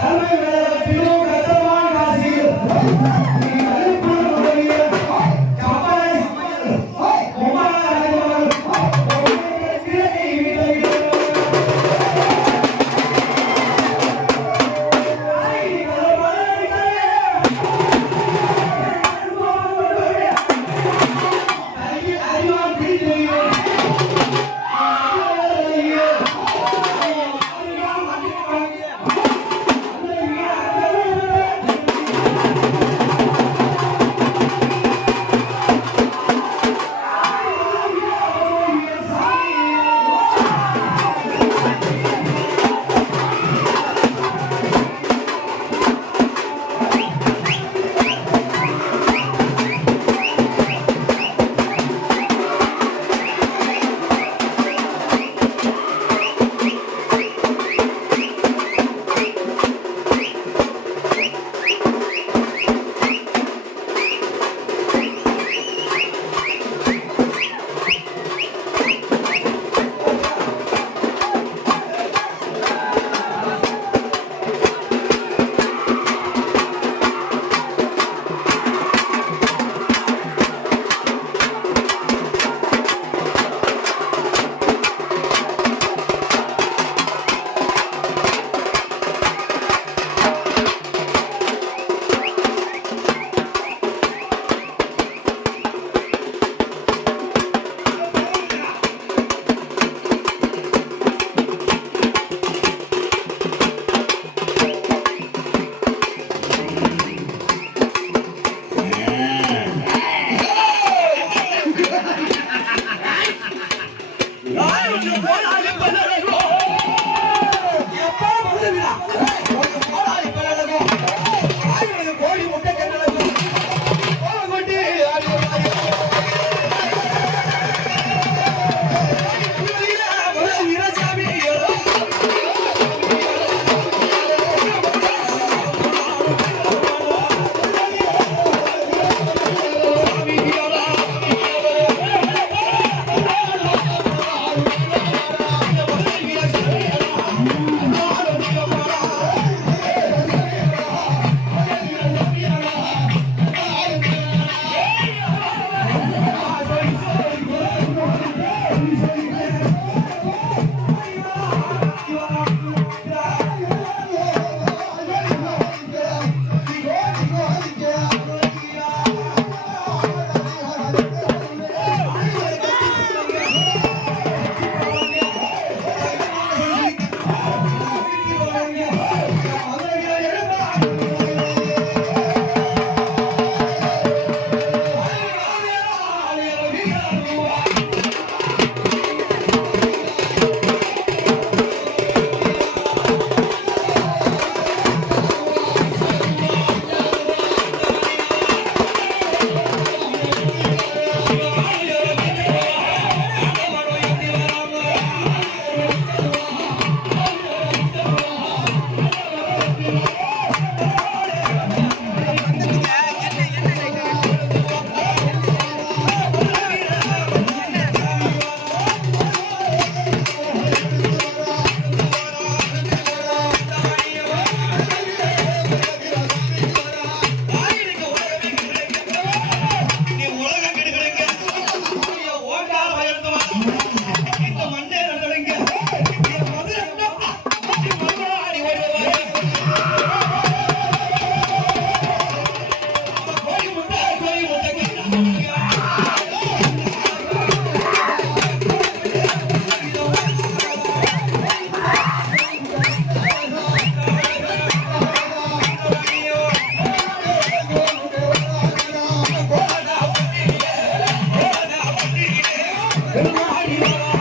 தலைமை மாறி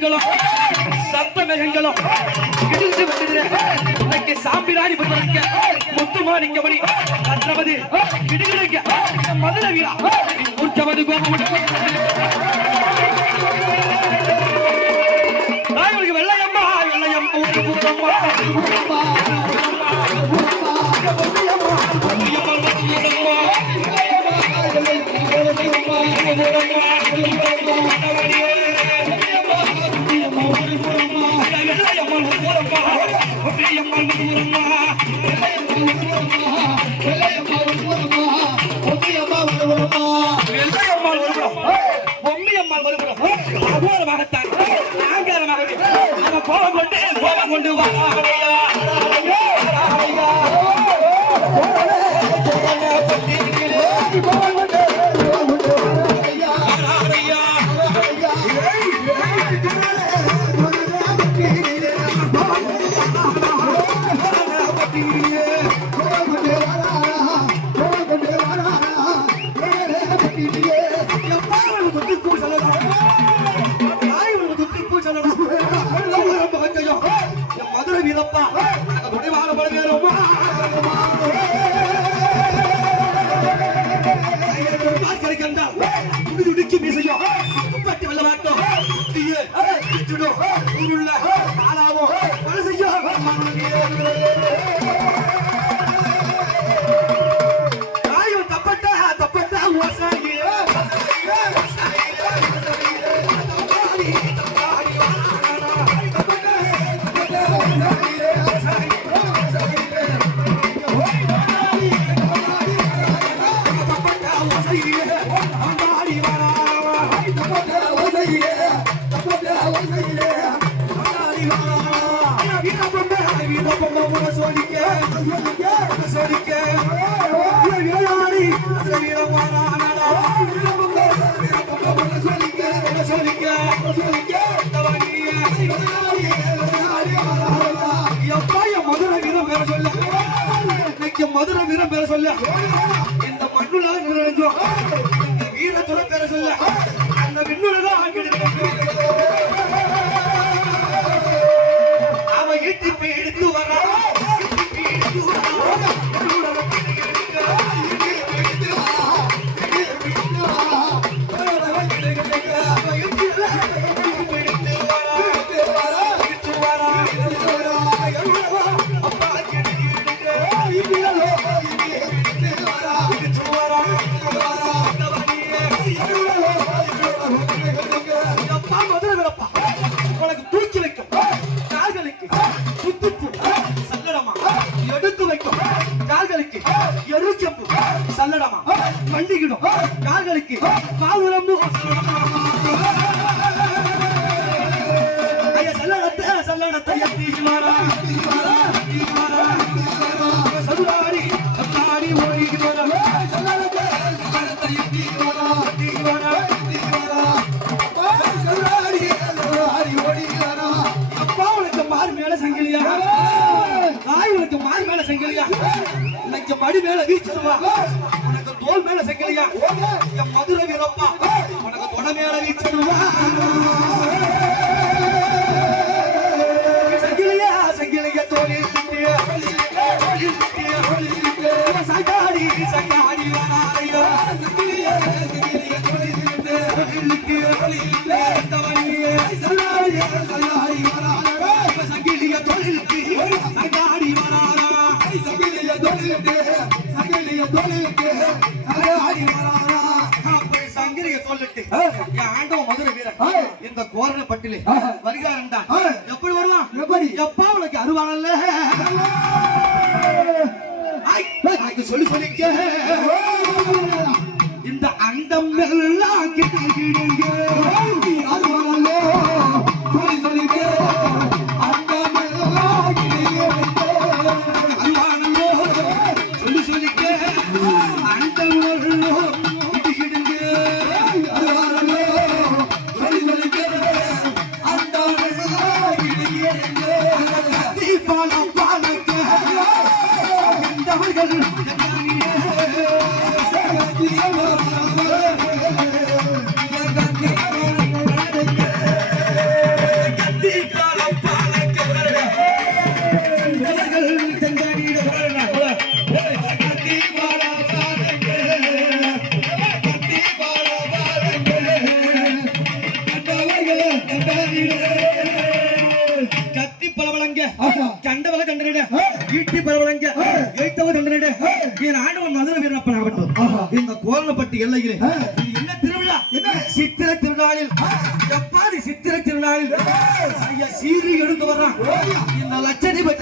எங்களும் சத்தமே எங்களும் இடிந்து விடுகிறேன் இன்னைக்கு சாம்பிராணி வருவதற்கு முத்துமாணிக்கமணி கற்றமதி இடுகிறீங்க என் மதுரை வீரா உச்சமதி கோபம் வெள்ளையம்மா வெள்ளையம்மா கொண்டு வா. மதுரை வீரம் பேர சொல்ல இந்த மண்ணுல நிறைஞ்சோம் இந்த வீரத்துல பேர சொல்ல. சல்லடமா? மண்டிக்கிடும் கால்களுக்கு. பாவுரம்பு ஐயா சல்லடத்தை சல்லடத்தை எத்தி மாறா ஓடி சல்லடத்தை சல்லடத்தை அடி மேல வீச்சிருவா உனக்கு தோல் மேல செங்கலையா என் மதுரை வீரப்பா உனக்கு தொட மேல வீச்சிருவா சங்கிலியா சங்கிலியா தோலில் சங்காடி சங்காடி வராயா தோலில் சொல்லிட்டு. என் ஆண்டவன் மதுரை வீரன். இந்த கோரண பட்டிலே. வருகாரன்டா. எப்படி வருவான் எப்படி எப்பா உனக்கு அருவானல்ல சொல்லி சொல்லிக்க இந்த அண்டம் எல்லாம் கிட்டுக்கிடுங்க ஈட்டி பலவளங்க ஆ. எய்த்தவ கண்டனிட. என் ஆண்டவன் மதுரை வீரப்பன் ஆகட்டும். ஆஹா. இந்த கோரணப்பட்டி எல்லையிலே என்ன திருவிழா? என்ன? சித்திரை திருநாளில். எப்பாடி சித்திரை திருநாளில்? ஐயா சீரி எடுத்து வர்றான். இந்த லட்சதீப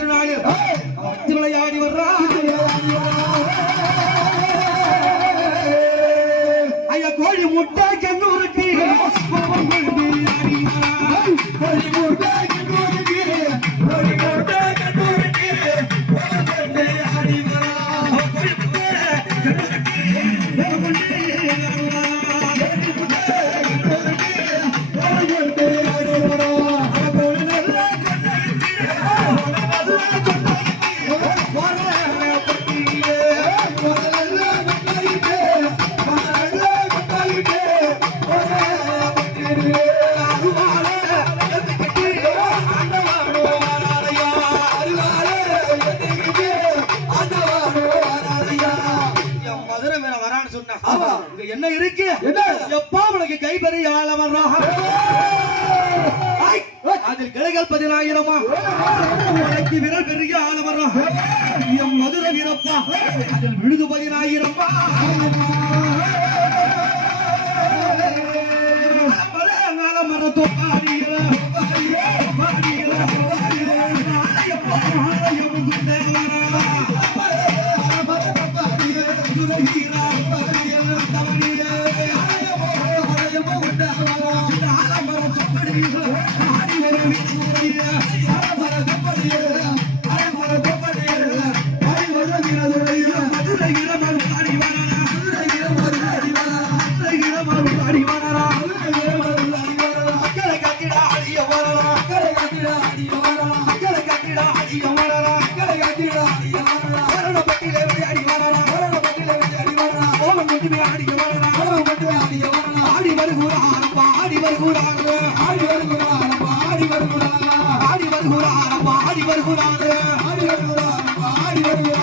இலைகள் பதினாயிரமா உனக்கு விரல் பெரிய ஆள வர்றான் என் வீரப்பா அதில் விழுது பதினாயிரமா Yeah. ஓலம் மட்டுமே அடிக்க வரலாம் ஆடி வருகிறாரப்பா ஆடி வருகிறாரு ஆடி வருகிறாரப்பா ஆடி வருகிறாரா ஆடி வருகிறார். பாடி வருகிறார்.